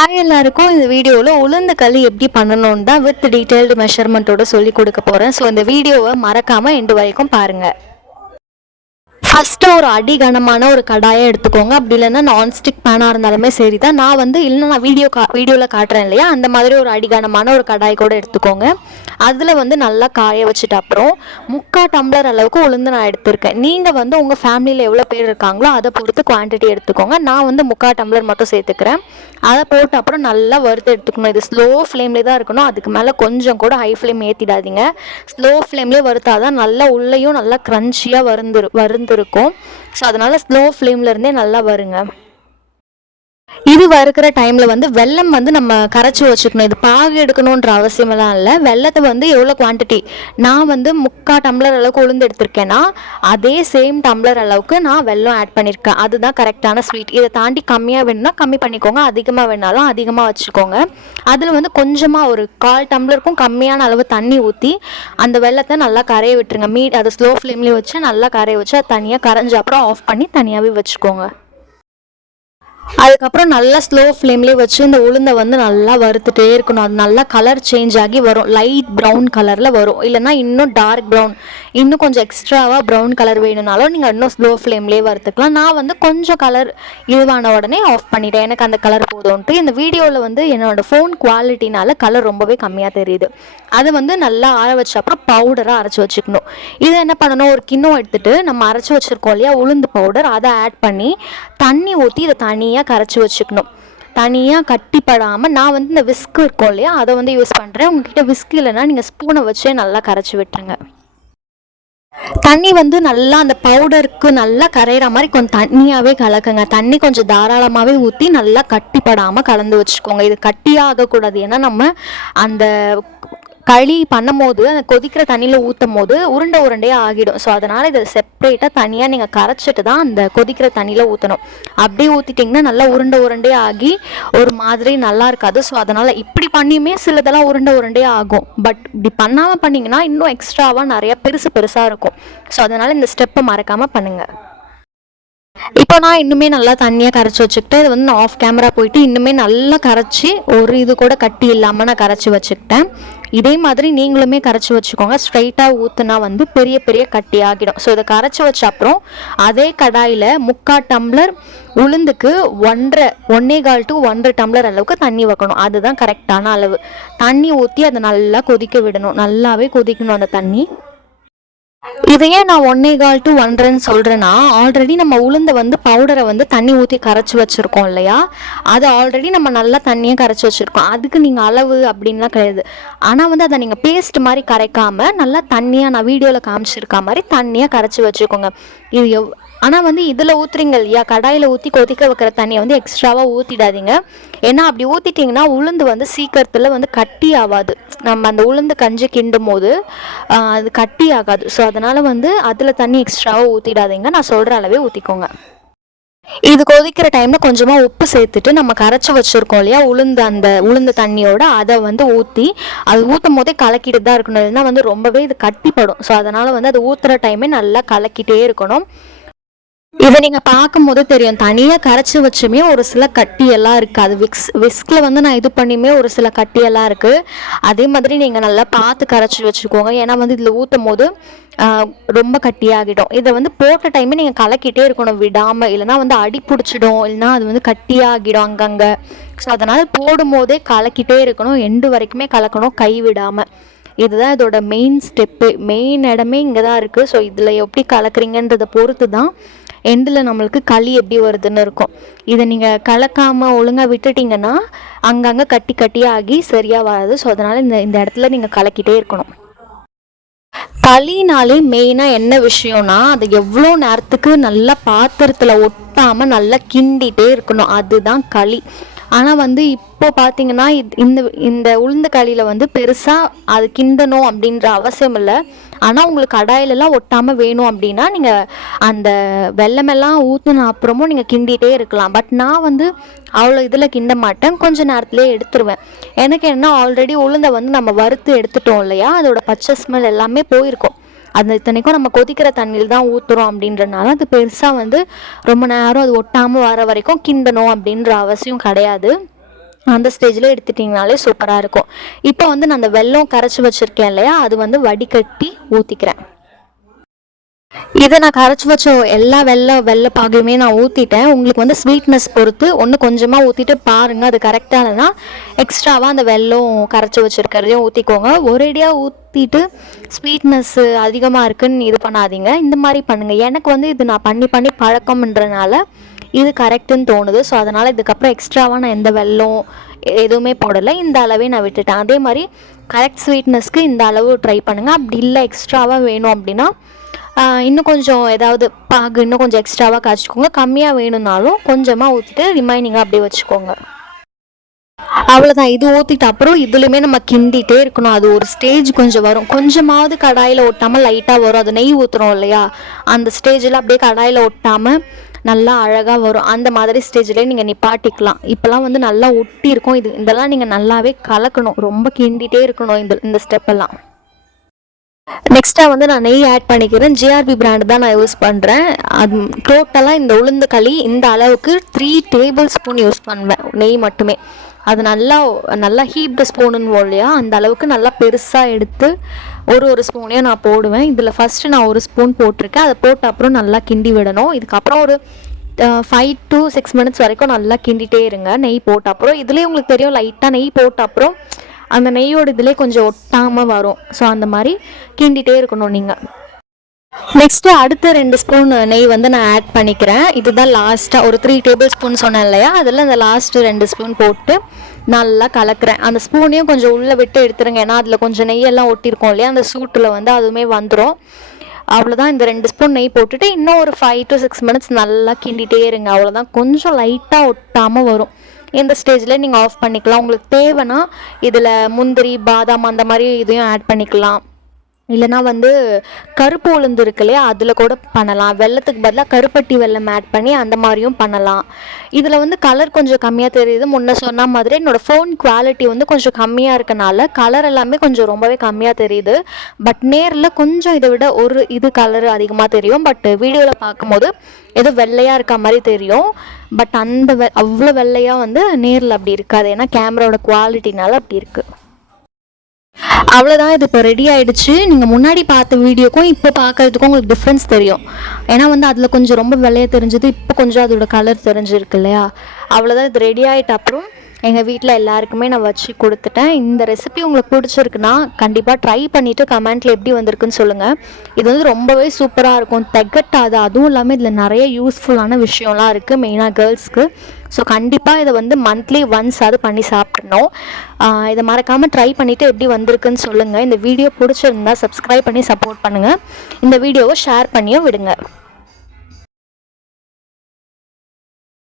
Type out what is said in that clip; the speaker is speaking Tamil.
ஹாய் எல்லாருக்கும் இந்த வீடியோவில் உளுந்து களி எப்படி பண்ணணும்னு தான் வித் டீட்டெயில்டு மெஷர்மெண்ட்டோட சொல்லி கொடுக்க போகிறேன். ஸோ இந்த வீடியோவை மறக்காமல் எண்டு வரைக்கும் பாருங்கள். ஃபஸ்ட்டு ஒரு அடிகனமான ஒரு கடாயை எடுத்துக்கோங்க. அப்படி இல்லைன்னா நான்ஸ்டிக் பேனாக இருந்தாலுமே சரி தான். நான் இல்லைன்னா நான் வீடியோவில் காட்டுறேன் இல்லையா, அந்த மாதிரி ஒரு அடிகனமான ஒரு கடாய் கூட எடுத்துக்கோங்க. அதில் நல்லா காய வச்சுட்டு அப்புறம் 3/4 டம்ளர் அளவுக்கு உளுந்து நான் எடுத்திருக்கேன். நீங்கள் உங்கள் ஃபேமிலியில் எவ்வளோ பேர் இருக்காங்களோ அதை பொறுத்து குவான்டிட்டி எடுத்துக்கோங்க. நான் 3/4 டம்ளர் மட்டும் சேர்த்துக்கிறேன். அதை போட்டு அப்புறம் நல்லா வறுத்து எடுத்துக்கணும். இது ஸ்லோ ஃப்ளேம்லேயே தான் இருக்கணும். அதுக்கு மேலே கொஞ்சம் கூட ஹை ஃப்ளேம் ஏற்றிடாதீங்க. ஸ்லோ ஃப்ளேம்லேயே வறுத்தாதான் நல்லா உள்ளேயும் நல்லா க்ரன்ச்சியாக வறுந்துருக்கும். ஸோ அதனால் ஸ்லோ ஃப்ளேமில் இருந்தே நல்லா வருங்க. இது வறுக்கிற டைமில் வெல்லம் நம்ம கரைச்சி வச்சுக்கணும். இது பாகு எடுக்கணுன்ற அவசியமெல்லாம் இல்லை. வெள்ளத்தை எவ்வளோ குவான்டிட்டி நான் 3/4 டம்ளர் அளவுக்கு உளுந்து எடுத்திருக்கேன்னா அதே சேம் டம்ளர் அளவுக்கு நான் வெல்லம் ஆட் பண்ணியிருக்கேன். அதுதான் கரெக்டான ஸ்வீட். இதை தாண்டி கம்மியாக வேணும்னா கம்மி பண்ணிக்கோங்க, அதிகமாக வேணாலும் அதிகமாக வச்சுக்கோங்க. அதில் கொஞ்சமாக ஒரு 1/4 டம்ளருக்கும் கம்மியான அளவு தண்ணி ஊற்றி அந்த வெள்ளத்தை நல்லா கரைய விட்டுருங்க. அதை ஸ்லோ ஃப்ளேம்லேயே வச்சு நல்லா கரைய வச்சு அது தனியாக கரைஞ்ச அப்புறம் ஆஃப் பண்ணி தனியாகவே வச்சுக்கோங்க. அதுக்கப்புறம் நல்லா ஸ்லோ ஃப்ளேம்லேயே வச்சு இந்த உளுந்தை நல்லா வறுத்துட்டே இருக்கணும். அது நல்லா கலர் சேஞ்ச் ஆகி வரும். லைட் ப்ரௌன் கலரில் வரும். இல்லைனா இன்னும் டார்க் ப்ரௌன், இன்னும் கொஞ்சம் எக்ஸ்ட்ராவாக ப்ரௌன் கலர் வேணும்னாலும் நீங்கள் இன்னும் ஸ்லோ ஃப்ளேம்லேயே வறுத்துக்கலாம். நான் கொஞ்சம் கலர் இதுவான உடனே ஆஃப் பண்ணிட்டேன். எனக்கு அந்த கலர் போதும்ன்ட்டு. இந்த வீடியோவில் என்னோடய ஃபோன் குவாலிட்டினால கலர் ரொம்பவே கம்மியாக தெரியுது. அது நல்லா ஆற வச்ச அப்புறம் பவுடராக அரைச்சி வச்சுக்கணும். இதை என்ன பண்ணணும், ஒரு கிண்ணம் எடுத்துகிட்டு நம்ம அரைச்சி வச்சுருக்கோம் இல்லையா உளுந்து பவுடர், அதை ஆட் பண்ணி தண்ணி ஊற்றி இதை தனியாக கரைச்சி வச்சுக்கணும். தனியாக கட்டிப்படாமல் நான் இந்த விஸ்க் இருக்கும் இல்லையா அதை யூஸ் பண்ணுறேன். உங்ககிட்ட விஸ்க் இல்லைன்னா நீங்கள் ஸ்பூனை வச்சே நல்லா கரைச்சி விட்டுருங்க. தண்ணி நல்லா அந்த பவுடருக்கு நல்லா கரையிற மாதிரி கொஞ்சம் தண்ணியாகவே கலக்குங்க. தண்ணி கொஞ்சம் தாராளமாகவே ஊற்றி நல்லா கட்டிப்படாமல் கலந்து வச்சுக்கோங்க. இது கட்டியாக ஆகக்கூடாது. ஏன்னா நம்ம அந்த களி பண்ணும் போது அந்த கொதிக்கிற தண்ணியில் ஊற்றும் போது உருண்டையாக ஆகிடும். ஸோ அதனால் இதை செப்பரேட்டாக தனியாக நீங்கள் கரைச்சிட்டு தான் அந்த கொதிக்கிற தண்ணியில் ஊற்றணும். அப்படியே ஊற்றிட்டிங்கன்னா நல்லா உருண்டையாக ஆகி ஒரு மாதிரி நல்லா இருக்காது. ஸோ அதனால் இப்படி பண்ணியுமே சிலதெல்லாம் உருண்டையாக ஆகும். பட் இப்படி பண்ணாமல் பண்ணிங்கன்னா இன்னும் எக்ஸ்ட்ராவாக நிறையா பெருசாக இருக்கும். ஸோ அதனால் இந்த ஸ்டெப்பை மறக்காமல் பண்ணுங்கள். இப்போ நான் இன்னுமே நல்லா தண்ணியாக கரைச்சி வச்சுக்கிட்டேன். இது நான் ஆஃப் கேமரா போயிட்டு இன்னுமே நல்லா கரைச்சி ஒரு இது கூட கட்டி இல்லாமல் நான் கரைச்சி வச்சுக்கிட்டேன். இதே மாதிரி நீங்களுமே கரைச்சி வச்சுக்கோங்க. ஸ்ட்ரைட்டாக ஊற்றுனா பெரிய பெரிய கட்டி ஆகிடும். ஸோ இதை கரைச்சி வச்ச அப்புறம் அதே கடாயில் 3/4 டம்ளர் உளுந்துக்கு 1.25 to 1.5 டம்ளர் அளவுக்கு தண்ணி வைக்கணும். அதுதான் கரெக்டான அளவு. தண்ணி ஊற்றி அதை நல்லா கொதிக்க விடணும். நல்லாவே கொதிக்கணும் அந்த தண்ணி. இதையே நான் 1.25 to 1.5 சொல்கிறேன்னா, ஆல்ரெடி நம்ம உளுந்தை பவுடரை தண்ணி ஊற்றி கரைச்சி வச்சுருக்கோம் இல்லையா, அது ஆல்ரெடி நம்ம நல்லா தண்ணியாக கரைச்சி வச்சுருக்கோம். அதுக்கு நீங்கள் அளவு அப்படின்லாம் கிடையாது. ஆனால் அதை நீங்கள் பேஸ்ட் மாதிரி கரைக்காமல் நல்லா தண்ணியாக நான் வீடியோவில் காமிச்சிருக்க மாதிரி தண்ணியாக கரைச்சி வச்சுக்கோங்க. இது ஆனால் இதில் ஊற்றுறீங்க இல்லையா, கடாயில் ஊற்றி கொதிக்க வைக்கிற தண்ணியை எக்ஸ்ட்ராவாக ஊற்றிடாதீங்க. ஏன்னா அப்படி ஊற்றிட்டிங்கன்னா உளுந்து சீக்கிரத்தில் கட்டி ஆகாது. நம்ம அந்த உளுந்து கஞ்சி கிண்டும் போது அது கட்டி ஆகாது. ஸோ அதனால் அதில் தண்ணி எக்ஸ்ட்ராவாக ஊற்றிடாதீங்க. நான் சொல்கிற அளவே ஊற்றிக்கோங்க. இது கொதிக்கிற டைமில் கொஞ்சமாக உப்பு சேர்த்துட்டு நம்ம கரைச்சி வச்சுருக்கோம் இல்லையா அந்த உளுந்து தண்ணியோட அதை ஊற்றி அது ஊற்றும் போதே கலக்கிட்டு தான் இருக்கணும். இல்லைன்னா ரொம்பவே இது கட்டிப்படும். ஸோ அதனால் அது ஊற்றுற டைமே நல்லா கலக்கிட்டே இருக்கணும். இதை நீங்கள் பார்க்கும் போது தெரியும், தனியாக கரைச்சி வச்சுமே ஒரு சில கட்டியெல்லாம் இருக்குது. அது விஸ்கில் நான் இது பண்ணியுமே ஒரு சில கட்டியெல்லாம் இருக்குது. அதே மாதிரி நீங்கள் நல்லா பார்த்து கரைச்சி வச்சுக்கோங்க. ஏன்னா இதில் ஊற்றும் போது ரொம்ப கட்டியாகிடும். இதை போட்ட டைமே நீங்கள் கலக்கிட்டே இருக்கணும் விடாமல். இல்லைனா அடி பிடிச்சிடும். இல்லைனா அது கட்டியாகிடும் அங்கங்கே. ஸோ அதனால் போடும் போதே கலக்கிட்டே இருக்கணும். எண்டு வரைக்குமே கலக்கணும், கை விடாமல். இதுதான் இதோட மெயின் ஸ்டெப்பு. மெயின் இடமே இங்கே தான் இருக்குது. ஸோ இதில் எப்படி கலக்குறீங்கன்றதை பொறுத்து தான் எண்டில் நம்மளுக்கு களி எப்படி வருதுன்னு இருக்கும். இதை நீங்கள் கலக்காமல் ஒழுங்காக விட்டுட்டிங்கன்னா அங்கங்கே கட்டியாக ஆகி சரியாக வராது. ஸோ அதனால் இந்த இடத்துல நீங்கள் கலக்கிட்டே இருக்கணும். களினாலே மெயினாக என்ன விஷயம்னா, அது எவ்வளோ நேரத்துக்கு நல்லா பாத்திரத்தில் ஒட்டாமல் நல்லா கிண்டிகிட்டே இருக்கணும். அதுதான் களி. ஆனால் இப்போ பார்த்தீங்கன்னா இந்த உளுந்து களியில் பெருசாக அது கிண்டணும் அப்படின்ற அவசியம் இல்லை. ஆனால் உங்களுக்கு கடாயிலெல்லாம் ஒட்டாமல் வேணும் அப்படின்னா நீங்கள் அந்த வெல்லமெல்லாம் ஊற்றின அப்புறமும் நீங்கள் கிண்டிகிட்டே இருக்கலாம். பட் நான் அவ்வளோ இதில் கிண்ட மாட்டேன். கொஞ்சம் நேரத்துலேயே எடுத்துருவேன். எனக்கு என்ன, ஆல்ரெடி உளுந்தை நம்ம வறுத்து எடுத்துட்டோம் இல்லையா, அதோட பச்சை ஸ்மெல் எல்லாமே போயிருக்கும். அந்த இத்தனைக்கும் நம்ம கொதிக்கிற தண்ணியில் தான் ஊற்றுறோம் அப்படின்றனால அது பெருசாக ரொம்ப நேரம் அது ஒட்டாமல் வர வரைக்கும் கிண்டணும் அப்படின்ற அவசியம் கிடையாது. அந்த ஸ்டேஜில் எடுத்துட்டிங்கனாலே சூப்பராக இருக்கும். இப்போ வந்து நான் அந்த வெல்லம் கரைச்சி வச்சுருக்கேன் இல்லையா, அது வந்து வடிகட்டி ஊற்றிக்கிறேன். இதை நான் கரைச்சி வச்ச எல்லா வெள்ளை பாகையுமே நான் ஊற்றிட்டேன். உங்களுக்கு வந்து ஸ்வீட்னஸ் பொறுத்து ஒன்று கொஞ்சமாக ஊற்றிட்டு பாருங்கள், அது கரெக்டாக இல்லைன்னா எக்ஸ்ட்ராவாக அந்த வெல்லம் கரைச்சி வச்சுருக்கிறதையும் ஊற்றிக்கோங்க. ஒரேடியாக ஊற்றிட்டு ஸ்வீட்னஸ்ஸு அதிகமாக இருக்குதுன்னு இது பண்ணாதீங்க. இந்த மாதிரி பண்ணுங்கள். எனக்கு வந்து இது நான் பண்ணி பழக்கம்ன்றனால இது கரெக்டுன்னு தோணுது. ஸோ அதனால் இதுக்கப்புறம் எக்ஸ்ட்ராவாக நான் எந்த வெல்லம் எதுவுமே போடலை, இந்த அளவே நான் விட்டுட்டேன். அதே மாதிரி கரெக்ட் ஸ்வீட்னஸ்க்கு இந்த அளவு ட்ரை பண்ணுங்கள். அப்படி இல்லை எக்ஸ்ட்ராவாக வேணும் அப்படின்னா இன்னும் கொஞ்சம் ஏதாவது பாகு இன்னும் கொஞ்சம் எக்ஸ்ட்ராவாக காய்ச்சிக்கோங்க. கம்மியாக வேணும்னாலும் கொஞ்சமாக ஊற்றிட்டு ரிமைனிங்காக அப்படியே வச்சுக்கோங்க. அவ்வளோதான். இது ஊற்றிட்டு அப்புறம் இதுலேயுமே நம்ம கிண்டிகிட்டே இருக்கணும். அது ஒரு ஸ்டேஜ் கொஞ்சம் வரும், கொஞ்சமாவது கடாயில் ஒட்டாமல் லைட்டாக வரும். அது நெய் ஊற்றுறோம் இல்லையா, அந்த ஸ்டேஜில் அப்படியே கடாயில் ஒட்டாமல் நல்லா அழகாக வரும். அந்த மாதிரி ஸ்டேஜ்லேயே நீங்கள் நிப்பாட்டிக்கலாம். இப்போலாம் வந்து நல்லா ஒட்டி இருக்கும். இதெல்லாம் நீங்கள் நல்லாவே கலக்கணும், ரொம்ப கிண்டிகிட்டே இருக்கணும் இந்த ஸ்டெப்பெல்லாம். நெக்ஸ்ட்டாக வந்து நான் நெய் ஆட் பண்ணிக்கிறேன். ஜிஆர்பி பிராண்டு தான் நான் யூஸ் பண்ணுறேன். அது டோட்டலாக இந்த உளுந்து களி இந்த அளவுக்கு 3 டேபிள் ஸ்பூன் யூஸ் பண்ணுவேன் நெய் மட்டுமே. அது நல்லா ஹீப்டு ஸ்பூனுன்னு இல்லையா, அந்த அளவுக்கு நல்லா பெருசாக எடுத்து ஒரு ஸ்பூனையும் நான் போடுவேன். இதில் ஃபஸ்ட்டு நான் 1 ஸ்பூன் போட்டிருக்கேன். அதை போட்ட அப்புறம் நல்லா கிண்டி விடணும். இதுக்கப்புறம் ஒரு 5 to 6 மினிட்ஸ் வரைக்கும் நல்லா கிண்டிகிட்டே இருங்க நெய் போட்ட அப்புறம். இதுலேயே உங்களுக்கு தெரியும், லைட்டாக நெய் போட்ட அப்புறம் அந்த நெய்யோட இதிலே கொஞ்சம் ஒட்டாமல் வரும். ஸோ அந்த மாதிரி கிண்டிகிட்டே இருக்கணும் நீங்கள். நெக்ஸ்ட்டு அடுத்த 2 ஸ்பூன் நெய் வந்து நான் ஆட் பண்ணிக்கிறேன். இதுதான் லாஸ்ட்டாக ஒரு 3 டேபிள் ஸ்பூன் சொன்னேன் இல்லையா, அதில் இந்த லாஸ்ட்டு 2 ஸ்பூன் போட்டு நல்லா கலக்கிறேன். அந்த ஸ்பூனையும் கொஞ்சம் உள்ளே விட்டு எடுத்துருங்க, ஏன்னா அதில் கொஞ்சம் நெய்யெல்லாம் ஒட்டியிருக்கோம் இல்லையா, அந்த சூட்டில் வந்து அதுவுமே வந்துடும். அவ்வளோதான். இந்த 2 ஸ்பூன் நெய் போட்டுட்டு இன்னும் ஒரு 5 to 6 மினிட்ஸ் நல்லா கிண்டிகிட்டே இருங்க. அவ்வளோதான். கொஞ்சம் லைட்டாக ஒட்டாமல் வரும். இந்த ஸ்டேஜில் நீங்கள் ஆஃப் பண்ணிக்கலாம். உங்களுக்கு தேவைன்னா இதில் முந்திரி பாதாம் அந்த மாதிரி இதையும் ஆட் பண்ணிக்கலாம். இல்லைனா வந்து கருப்பு உளுந்து இருக்கு இல்லையா, அதில் கூட பண்ணலாம். வெல்லத்துக்கு பதிலாக கருப்பட்டி வெல்லம் ஆட் பண்ணி அந்த மாதிரியும் பண்ணலாம். இதில் வந்து கலர் கொஞ்சம் கம்மியாக தெரியுது. முன்ன சொன்ன மாதிரி என்னோடய ஃபோன் குவாலிட்டி வந்து கொஞ்சம் கம்மியாக இருக்கனால கலர் எல்லாமே கொஞ்சம் ரொம்பவே கம்மியாக தெரியுது. பட் நேரில் கொஞ்சம் இதை விட இது கலர் அதிகமாக தெரியும். பட் வீடியோவில் பார்க்கும்போது ஏதோ வெள்ளையாக இருக்க மாதிரி தெரியும். பட் அவ்வளோ வெள்ளையாக வந்து நேரில் அப்படி இருக்காது, ஏன்னா கேமராவோட குவாலிட்டினால அப்படி இருக்குது. அவ்வளோதான். இது இப்போ ரெடி ஆகிடுச்சு. நீங்கள் முன்னாடி பார்த்த வீடியோக்கும் இப்போ பார்க்குறதுக்கும் உங்களுக்கு டிஃப்ரென்ஸ் தெரியும். ஏன்னா வந்து அதில் கொஞ்சம் ரொம்ப வெள்ளையாக தெரிஞ்சது, இப்போ கொஞ்சம் அதோட கலர் தெரிஞ்சிருக்கு இல்லையா. அவ்வளோதான். இது ரெடி ஆகிட்ட அப்புறம் எங்கள் வீட்டில் எல்லாருக்குமே நான் வச்சு கொடுத்துட்டேன். இந்த ரெசிபி உங்களுக்கு பிடிச்சிருக்குன்னா கண்டிப்பாக ட்ரை பண்ணிவிட்டு கமெண்ட்டில் எப்படி வந்திருக்குன்னு சொல்லுங்கள். இது வந்து ரொம்பவே சூப்பராக இருக்கும், திகட்டாது. அதுவும் இல்லாமல் இதில் நிறைய யூஸ்ஃபுல்லான விஷயம்லாம் இருக்குது, மெயினாக கேர்ள்ஸ்க்கு. ஸோ கண்டிப்பாக இதை வந்து மந்த்லி ஒன்ஸ் அது பண்ணி சாப்பிட்ணும். இதை மறக்காமல் ட்ரை பண்ணிவிட்டு எப்படி வந்திருக்குன்னு சொல்லுங்கள். இந்த வீடியோ பிடிச்சிருந்தா சப்ஸ்கிரைப் பண்ணி சப்போர்ட் பண்ணுங்கள். இந்த வீடியோவை ஷேர் பண்ணியும் விடுங்க.